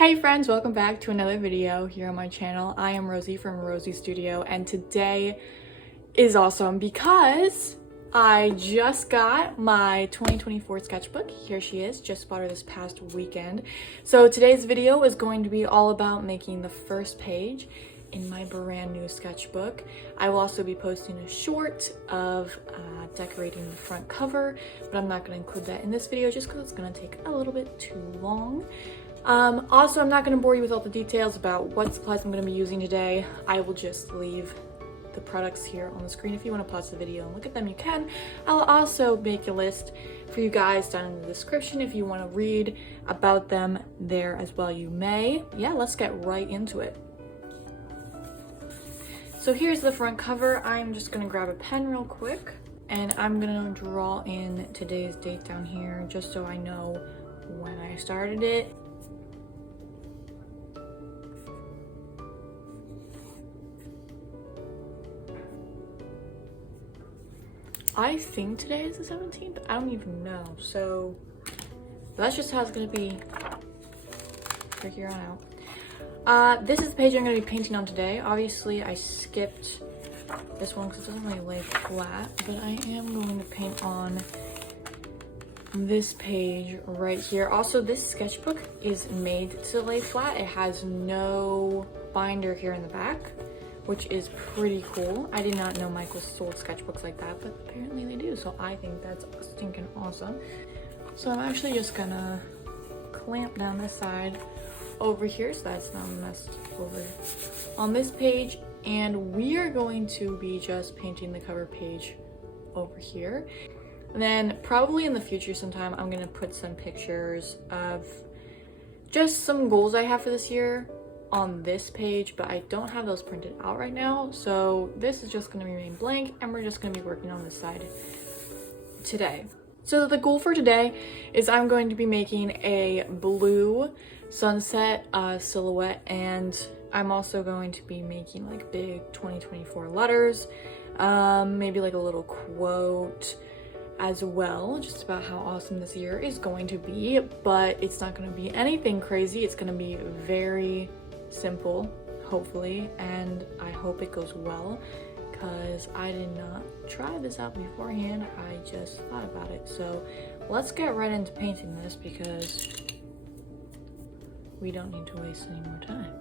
Hey friends, welcome back to another video here on my channel. I am Rosie from Rosie Studio, and today is awesome because I just got my 2024 sketchbook. Here she is, just bought her this past weekend. So today's video is going to be all about making the first page in my brand new sketchbook. I will also be posting a short of decorating the front cover, but I'm not going to include that in this video just because it's going to take a little bit too long. Also, I'm not going to bore you with all the details about what supplies I'm going to be using today. I will just leave the products here on the screen. If you want to pause the video and look at them, you can. I'll also make a list for you guys down in the description if you want to read about them there as well. You may. Yeah, let's get right into it. So here's the front cover. I'm just going to grab a pen real quick and I'm going to draw in today's date down here just so I know when I started it. I think today is the 17th. I don't even know. So that's just how it's gonna be from here on out. This is the page I'm gonna be painting on today. Obviously, I skipped this one because it doesn't really lay flat, but I am going to paint on this page right here. Also, this sketchbook is made to lay flat. It has no binder here in the back, which is pretty cool. I did not know Michael sold sketchbooks like that, but apparently they do, so I think that's stinking awesome. So I'm actually just gonna clamp down this side over here so that's not messed over on this page, and we are going to be just painting the cover page over here. And then probably in the future sometime I'm gonna put some pictures of just some goals I have for this year on this page, but I don't have those printed out right now, so this is just going to remain blank and we're just going to be working on this side today. So the goal for today is I'm going to be making a blue sunset silhouette, and I'm also going to be making like big 2024 letters, maybe like a little quote as well, just about how awesome this year is going to be, but it's not going to be anything crazy. It's going to be very simple, hopefully, and I hope it goes well because I did not try this out beforehand. I just thought about it. So let's get right into painting this because we don't need to waste any more time.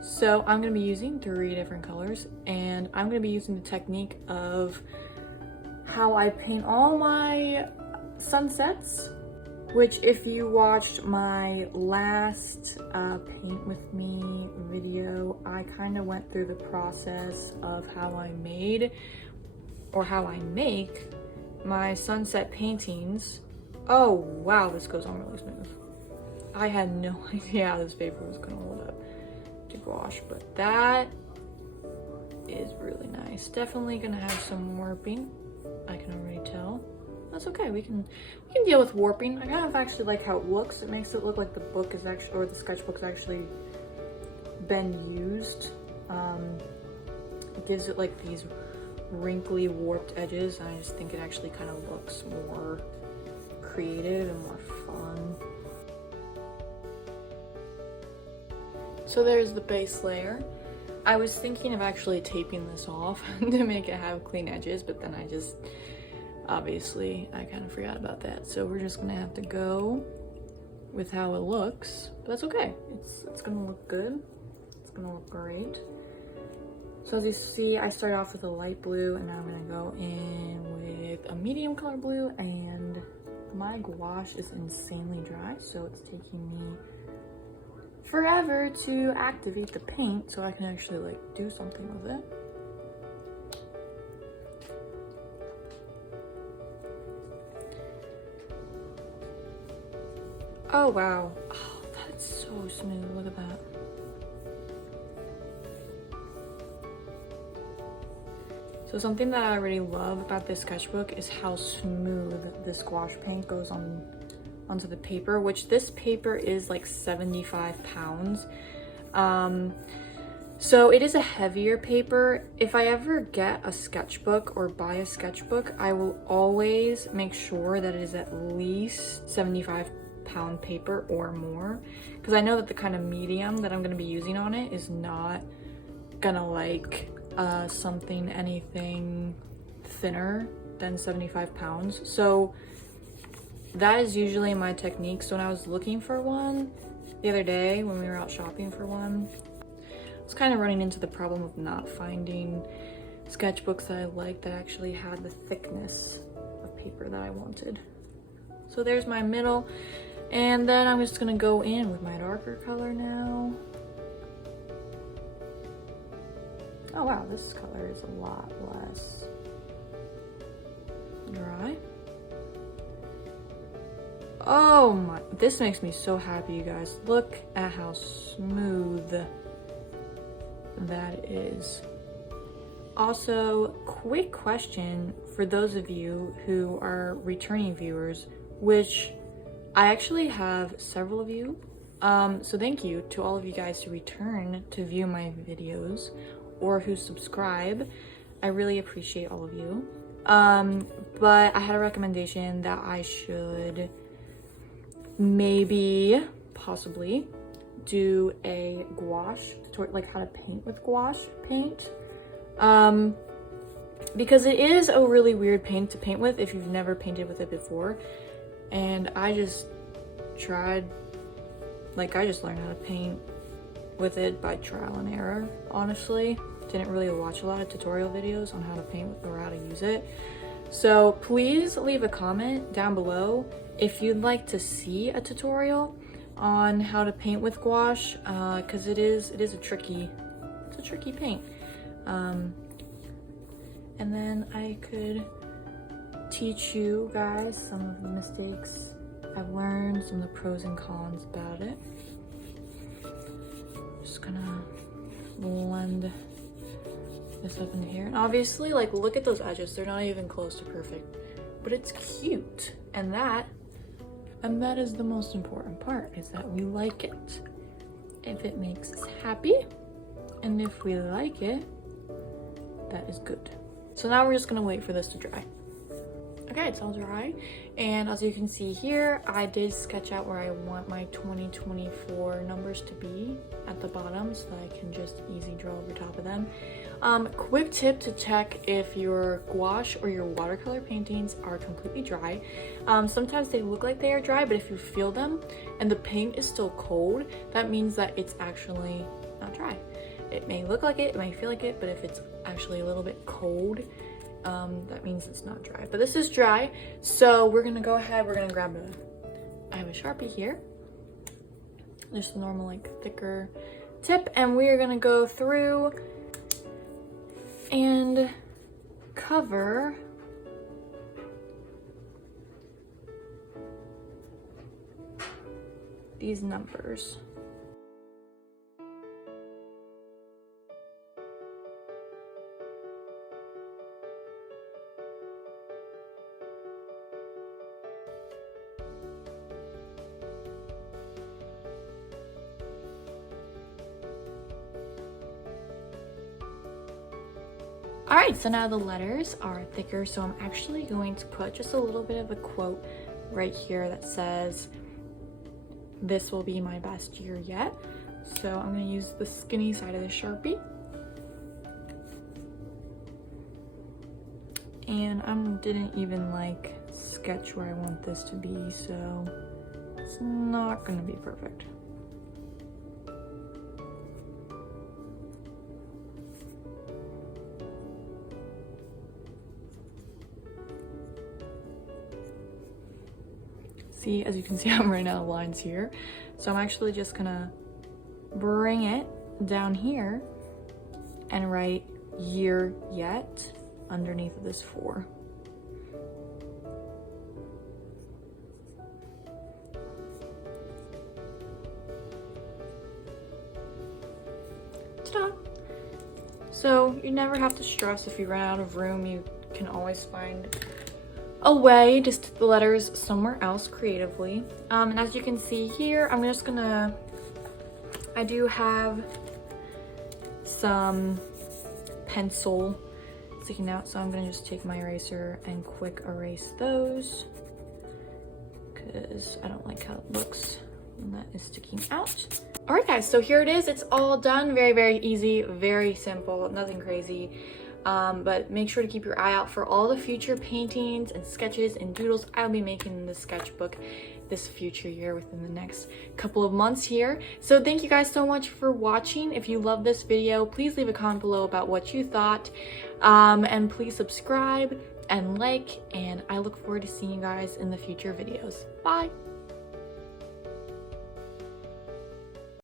So I'm going to be using 3 different colors, and I'm going to be using the technique of how I paint all my sunsets, which if you watched my last paint with me video, I kind of went through the process of how I made or how I make my sunset paintings. Oh wow, this goes on really smooth. I had no idea how this paper was gonna hold up to gouache, but that is really nice. Definitely gonna have some warping, I can already tell. That's okay, we can deal with warping. I kind of actually like how it looks. It makes it look like the book is actually, or the sketchbook's actually been used. It gives it like these wrinkly, warped edges, and I just think it actually kind of looks more creative and more fun. So there's the base layer. I was thinking of actually taping this off to make it have clean edges, but then obviously, I kind of forgot about that. So we're just gonna have to go with how it looks, but that's okay. It's gonna look good. It's gonna look great. So as you see, I started off with a light blue, and now I'm gonna go in with a medium color blue, and my gouache is insanely dry, so it's taking me forever to activate the paint so I can actually like do something with it. Oh wow, oh, that's so smooth, look at that. So something that I really love about this sketchbook is how smooth this gouache paint goes onto the paper, which this paper is like 75 pounds. So it is a heavier paper. If I ever get a sketchbook or buy a sketchbook, I will always make sure that it is at least 75 pound paper or more, because I know that the kind of medium that I'm going to be using on it is not gonna like anything thinner than 75 pounds. So that is usually my technique. So when I was looking for one the other day when we were out shopping for one, I was kind of running into the problem of not finding sketchbooks that I liked that actually had the thickness of paper that I wanted. So there's my middle, and then I'm just gonna go in with my darker color now. Oh wow, this color is a lot less dry. Oh my, this makes me so happy, you guys. Look at how smooth that is. Also, quick question for those of you who are returning viewers, which I actually have several of you. So thank you to all of you guys who return to view my videos or who subscribe. I really appreciate all of you. But I had a recommendation that I should maybe, possibly, do a gouache tutorial, like how to paint with gouache paint. Because it is a really weird paint to paint with if you've never painted with it before. And I just tried, like I just learned how to paint with it by trial and error, honestly. Didn't really watch a lot of tutorial videos on how to paint with or how to use it. So please leave a comment down below if you'd like to see a tutorial on how to paint with gouache, because it is a tricky paint. And then I could teach you guys some of the mistakes I've learned, some of the pros and cons about it. Just gonna blend this up in here. And obviously, like, look at those edges. They're not even close to perfect, but it's cute. And that is the most important part, is that we like it. If it makes us happy, and if we like it, that is good. So now we're just gonna wait for this to dry. Okay, it's all dry, and as you can see here, I did sketch out where I want my 2024 numbers to be at the bottom so that I can just easy draw over top of them. Quick tip to check if your gouache or your watercolor paintings are completely dry. Sometimes they look like they are dry, but if you feel them and the paint is still cold, that means that it's actually not dry. It may look like it may feel like it, but if it's actually a little bit cold, that means it's not dry. But this is dry, so we're gonna go ahead, we're gonna grab I have a Sharpie here, just a normal like thicker tip, and we are gonna go through and cover these numbers. All right, so now the letters are thicker, so I'm actually going to put just a little bit of a quote right here that says, "This will be my best year yet." So I'm gonna use the skinny side of the Sharpie. And I didn't even like sketch where I want this to be, so it's not gonna be perfect. See, as you can see, I'm running out of lines here. So I'm actually just gonna bring it down here and write year yet underneath of this 4. Ta-da! So you never have to stress if you run out of room. You can always find a way to stick the letters somewhere else creatively. And as you can see here, I'm just gonna, I do have some pencil sticking out, so I'm gonna just take my eraser and quick erase those, because because I don't like how it looks when that is sticking out. All right, guys, so here it is. It's all done. Very, very easy, very simple, nothing crazy. But make sure to keep your eye out for all the future paintings and sketches and doodles I'll be making in this sketchbook this future year within the next couple of months here. So thank you guys so much for watching. If you love this video, please leave a comment below about what you thought, and please subscribe and like, and I look forward to seeing you guys in the future videos. Bye.